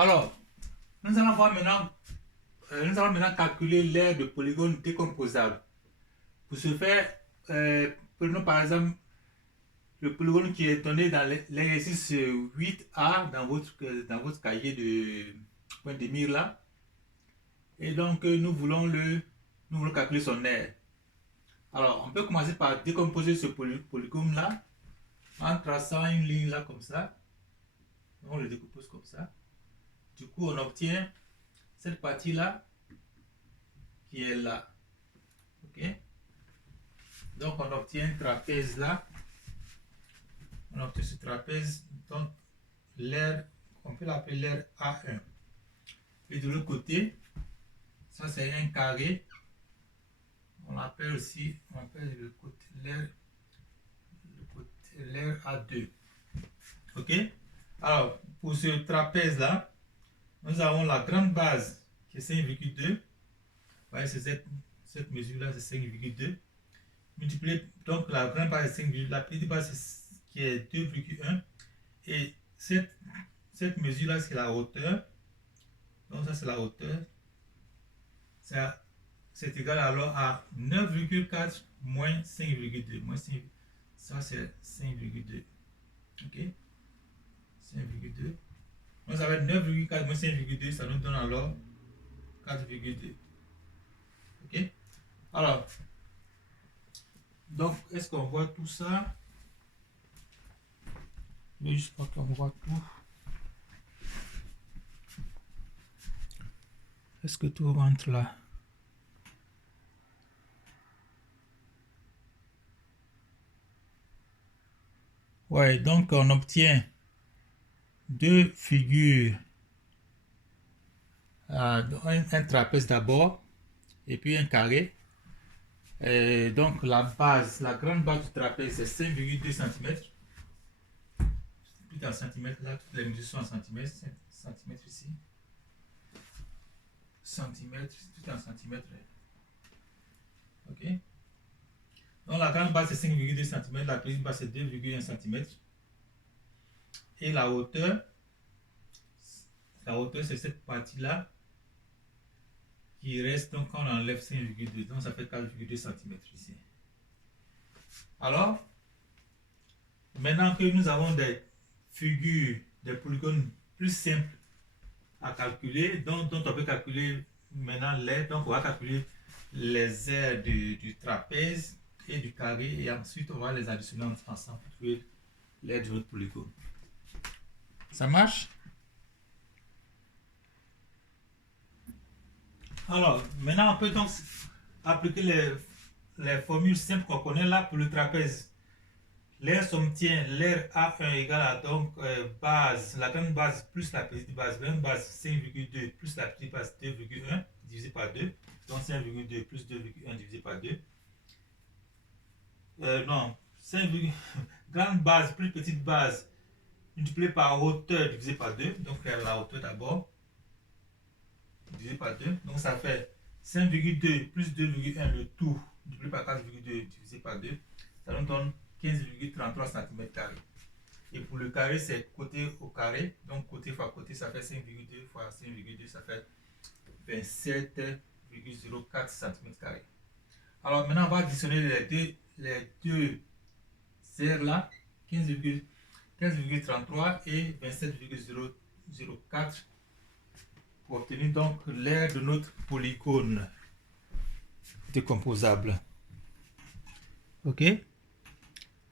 Alors, nous allons maintenant calculer l'aire de polygone décomposable. Pour ce faire, prenons par exemple le polygone qui est donné dans l'exercice 8A dans votre cahier de point de mire là. Et donc, nous voulons calculer son aire. Alors, on peut commencer par décomposer ce polygone là en traçant une ligne là comme ça. On le décompose comme ça. Du coup, on obtient cette partie là qui est là. Ok? Donc, on obtient un trapèze là. On obtient ce trapèze. Donc, l'aire, on peut l'appeler l'aire A1. Et de l'autre côté, ça c'est un carré. On appelle aussi, on appelle le côté l'aire A2. Ok? Alors, pour ce trapèze là, nous avons la grande base qui est 5,2. Voyez, c'est cette mesure là, c'est 5,2. Multiplié, donc la grande base est 5,2. La petite base qui est 2,1. Et cette mesure là, c'est la hauteur. Donc ça, c'est la hauteur. C'est égal alors à 9,4 moins 5,2. Ça, c'est 5,2. Ok? 5,2. Donc ça va être 9,4 moins 5,2. Ça nous donne alors 4,2. Ok? Alors, donc, est-ce qu'on voit tout ça? Mais je crois qu'on voit tout. Est-ce que tout rentre là? Ouais, donc on obtient deux figures. Un trapèze d'abord, et puis un carré. Et donc la grande base du trapèze, c'est 5,2 cm. Tout en centimètres là, toutes les mesures sont en centimètres. Centimètres ici. Centimètres, tout en centimètres. Ok. Donc la grande base c'est 5,2 cm, la petite base c'est 2,1 cm. Et la hauteur c'est cette partie-là qui reste, donc quand on enlève 5,2, donc ça fait 4,2 cm ici. Alors, maintenant que nous avons des figures, des polygones plus simples à calculer, dont on peut calculer maintenant l'aire, donc on va calculer les aires du trapèze et du carré, et ensuite on va les additionner ensemble pour trouver l'aire de notre polygone. Ça marche? Alors, maintenant on peut donc appliquer les formules simples qu'on connaît là pour le trapèze. L'aire s'obtient l'aire A1 égale à donc base, la grande base plus la petite base. Grande base 5,2 plus la petite base 2,1 divisé par 2. Donc 5,2 plus 2,1 divisé par 2. Non, 5, grande base plus petite base multiplié par hauteur divisé par 2. Donc la hauteur d'abord divisé par 2. Donc ça fait 5,2 plus 2,1 le tout multiplié par 4,2 divisé par 2. Ça nous donne 15,33 cm². Et pour le carré, c'est côté au carré. Donc côté fois côté, ça fait 5,2 fois 5,2, ça fait 27,04 cm². Alors maintenant, on va additionner les deux aires là, 15,33 et 27,004 pour obtenir donc l'aire de notre polygone décomposable. Ok?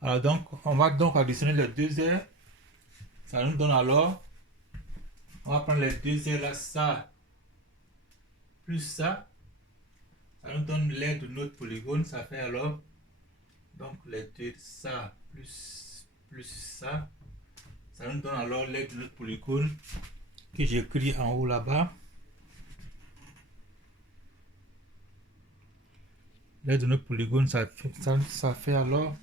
Alors donc, on va donc additionner les deux aires. Ça nous donne alors, on va prendre les deux aires là, ça plus ça. Ça nous donne l'aire de notre polygone. Ça fait alors, donc les deux, ça plus ça. Ça nous donne alors l'aire de notre polygone que j'écris en haut là-bas. L'aire de notre polygone, ça fait alors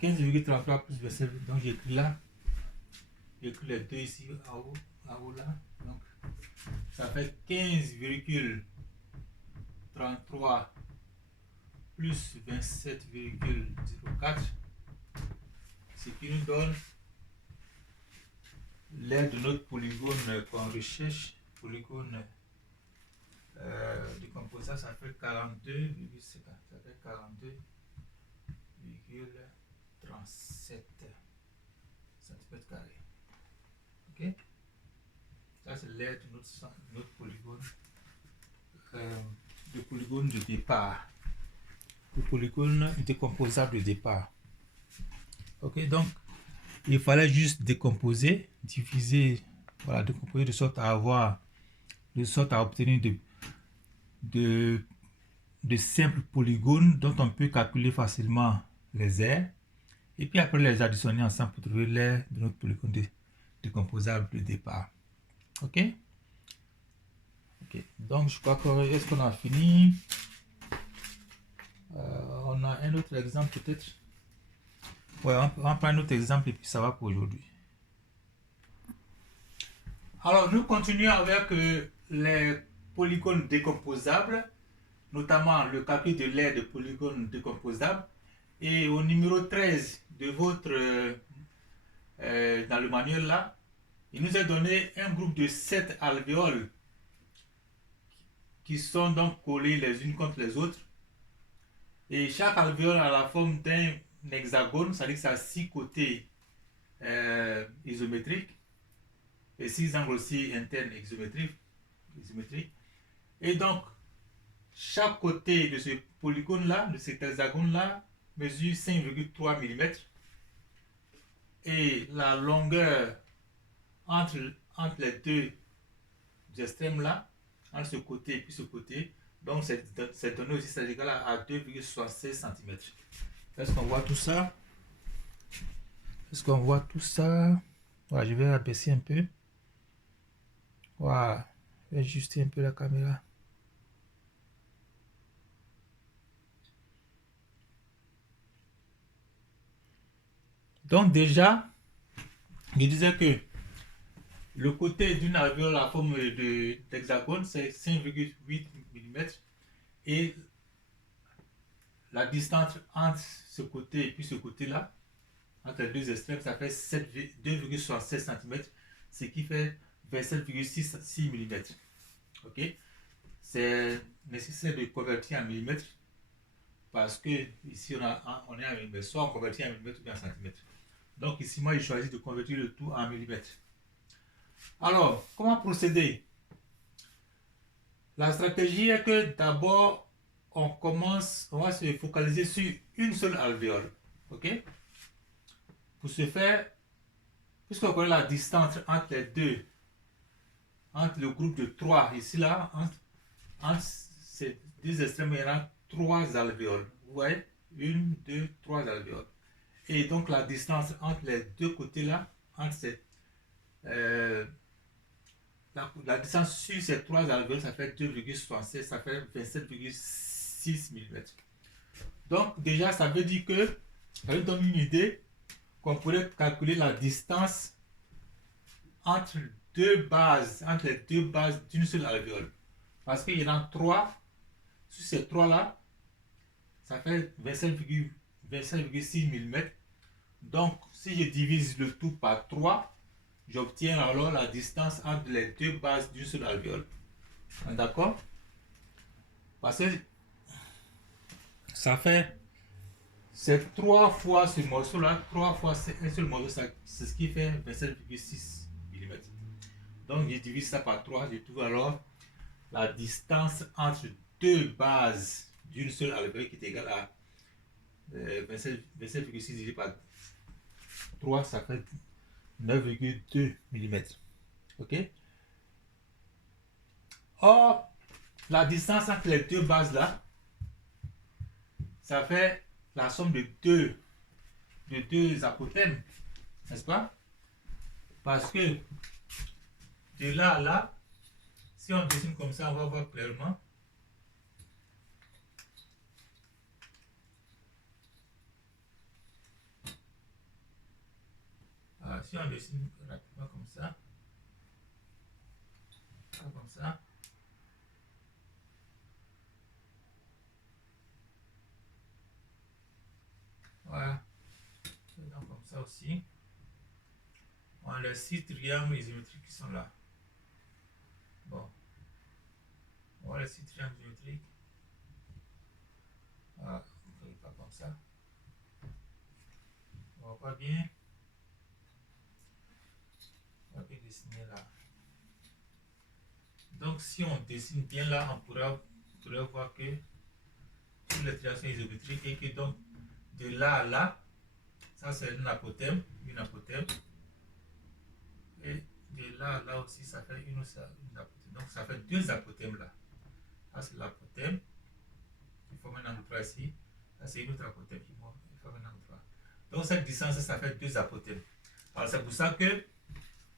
15,33 plus 27. Donc j'écris là. J'écris les deux ici en haut là. Donc ça fait 15,33 plus 27,04, ce qui nous donne l'aire de notre polygone qu'on recherche, polygone décomposable, ça fait 42,50, ça fait 42,37 cm². Ok, ça c'est l'aire de notre polygone, le polygone de départ, le polygone décomposable de départ. Ok, donc il fallait juste décomposer, diviser, voilà, décomposer de sorte à obtenir de simples polygones dont on peut calculer facilement les aires, et puis après les additionner ensemble pour trouver l'aire de notre polygone décomposable de départ. Ok, donc je crois que est-ce qu'on a fini? On a un autre exemple peut-être. Ouais, on prend un autre exemple et puis ça va pour aujourd'hui. Alors nous continuons avec les polygones décomposables, notamment le calcul de l'aire de polygones décomposables. Et au numéro 13 de votre dans le manuel là, il nous est donné un groupe de 7 alvéoles qui sont donc collées les unes contre les autres. Et chaque alvéole a la forme d'un hexagone, c'est-à-dire que ça a 6 côtés isométriques et 6 angles aussi internes isométriques. Et donc, chaque côté de ce polygone-là, de cet hexagone-là, mesure 5,3 mm. Et la longueur entre les deux extrêmes-là, entre ce côté et puis ce côté, donc c'est donné aussi, c'est égal à 2,76 cm. Est-ce qu'on voit tout ça? Est-ce qu'on voit tout ça? Voilà, je vais abaisser un peu. Voilà, je vais ajuster un peu la caméra. Donc déjà, je disais que le côté d'une alvéole à forme d'hexagone, c'est 5,8 mm. Et la distance entre ce côté et puis ce côté-là, entre les deux extrêmes, ça fait 2,76 cm, ce qui fait 27,6 mm. Ok, c'est nécessaire de convertir en millimètres parce que ici on est en millimètres, soit on convertit en millimètres ou bien en centimètres. Donc ici, moi, j'ai choisi de convertir le tout en millimètres. Alors, comment procéder? La stratégie est que d'abord, on va se focaliser sur une seule alvéole. Ok? Pour ce faire, puisqu'on connaît la distance entre les deux, entre le groupe de 3 ici là, entre ces deux extrêmes, il y a 3 alvéoles. Vous voyez? 1, 2, 3 alvéoles. Et donc la distance entre les deux côtés là, entre la distance sur ces 3 alvéoles, ça fait 2,76, ça fait 27,6 mm. Donc déjà, ça veut dire que, ça nous donne une idée qu'on pourrait calculer la distance entre les deux bases d'une seule alvéole. Parce qu'il y en a 3, sur ces 3 là, ça fait 27,6 mm. Donc, si je divise le tout par 3, j'obtiens alors la distance entre les deux bases d'une seule alvéole. D'accord? Parce que ça fait, c'est 3 fois ce morceau-là, 3 fois un seul morceau, c'est ce qui fait 27,6 mm. Donc, je divise ça par 3, je trouve alors la distance entre deux bases d'une seule alvéole qui est égale à 27,6 divisé par 3, ça fait 9,2 mm. Ok? Or, la distance entre les deux bases là, ça fait la somme de deux apothèmes, n'est-ce pas? Parce que de là à là, si on dessine comme ça, on va voir clairement. Alors, si on dessine rapidement comme ça, voilà, donc comme ça aussi, On a les 6 triangles isométriques qui sont là. Bon. On voit les 6 triangles isométriques. Ah, pas comme ça. On voit pas bien. On va bien dessiner là. Donc, si on dessine bien là, on pourrait voir que tous les triangles sont isométriques et que donc de là à là, ça c'est une apothème. Et de là à là aussi, ça fait une apothème. Donc, ça fait 2 apothèmes là. Ça c'est l'apothème qui forme un angle droit ici. Ça c'est une autre apothème qui forme un angle droit. Donc, cette distance, ça fait 2 apothèmes. Alors, c'est pour ça que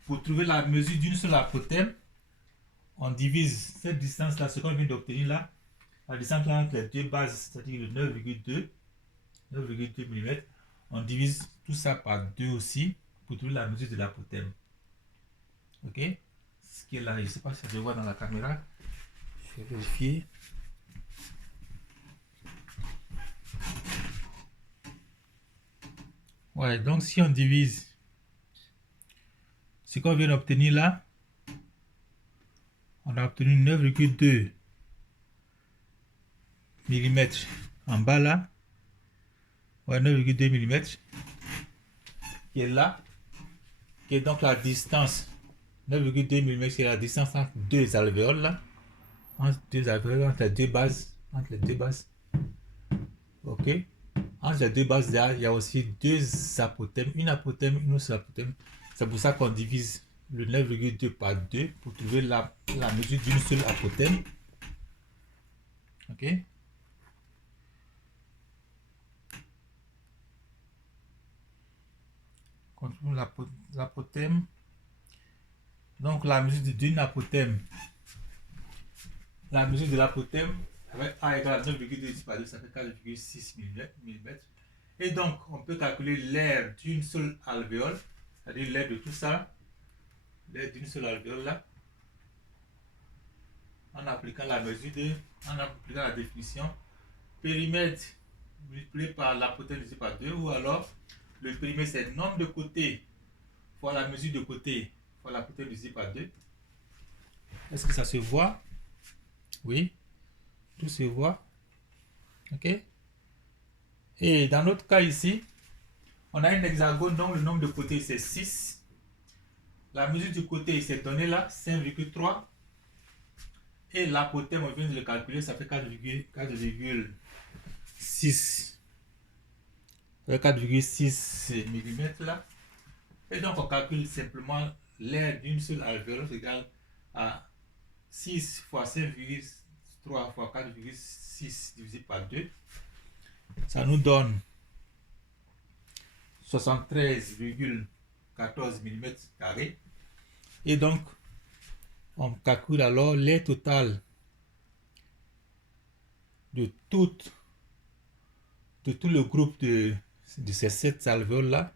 pour trouver la mesure d'une seule apothème, on divise cette distance là, ce qu'on vient d'obtenir là, la distance là entre les 2 bases, c'est-à-dire le 9,2 mm, on divise tout ça par 2 aussi pour trouver la mesure de l'apothème. Ok, ce qui est là, je ne sais pas si ça se voit dans la caméra, je vais vérifier. Ouais, donc si on divise ce qu'on vient d'obtenir là, on a obtenu 9,2 mm en bas là. Ouais, 9,2 mm qui est là, qui est donc la distance 9,2 mm, c'est la distance entre 2 alvéoles là, entre les 2 bases, ok. Entre les 2 bases là, il y a aussi 2 apothèmes, une apothème, une autre apothème. C'est pour ça qu'on divise le 9,2 par 2 pour trouver la mesure d'une seule apothème, ok. On trouve l'apothème. Donc la mesure d'une apothème, la mesure de l'apothème avec A égale à 9,2 par 2, ça fait 4,6 mm. Et donc on peut calculer l'aire d'une seule alvéole, c'est-à-dire l'aire de tout ça, l'aire d'une seule alvéole là, en appliquant la mesure en appliquant la définition périmètre multiplié par l'apothème divisé par 2, ou alors le périmètre c'est le nombre de côtés fois la mesure de côté fois l'apothème divisé par 2. Est-ce que ça se voit? Oui, tout se voit. Ok. Et dans notre cas ici, on a un hexagone dont le nombre de côtés c'est 6. La mesure du côté c'est donné là, 5,3. Et l'apothème, on vient de le calculer, ça fait 4,6 mm là. Et donc on calcule simplement l'aire d'une seule alvéole égale à 6 fois 5,3 fois 4,6 divisé par 2. Ça nous donne 73,14 mm². Et donc, on calcule alors l'aire totale de tout le groupe de ces 7 alvéoles là,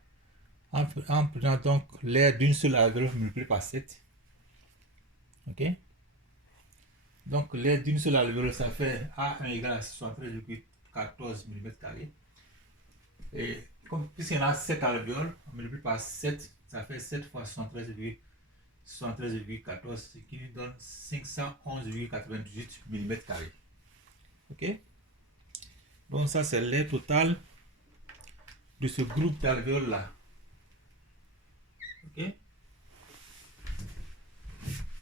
en prenant donc l'aire d'une seule alvéole multipliée par 7. Ok. Donc l'aire d'une seule alvéole, ça fait A1 égale à 73,14 mm². Et comme puisqu'il y en a 7 alvéoles, on multiplie par 7, ça fait 7 fois 73,14, ce qui nous donne 511,98 mm². Ok. Donc ça c'est l'aire totale de ce groupe d'alvéoles là. Ok. Et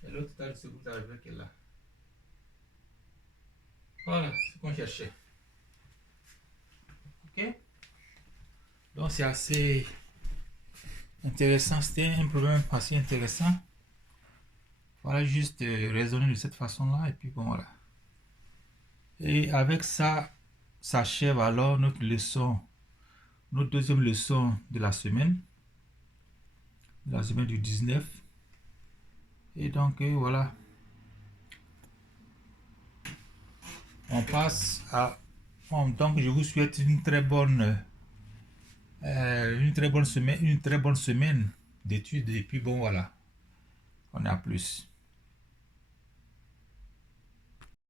l'aire totale de ce groupe d'alvéoles qui est là. Voilà ce qu'on cherchait. Ok. Donc c'est assez intéressant, c'était un problème assez intéressant. Voilà, juste raisonner de cette façon-là, et puis bon, voilà. Et avec ça, s'achève alors notre leçon, notre deuxième leçon de la semaine du 19. Et donc, voilà. On passe à... Bon, donc, je vous souhaite une très bonne semaine d'études, et puis bon, voilà. On est à plus.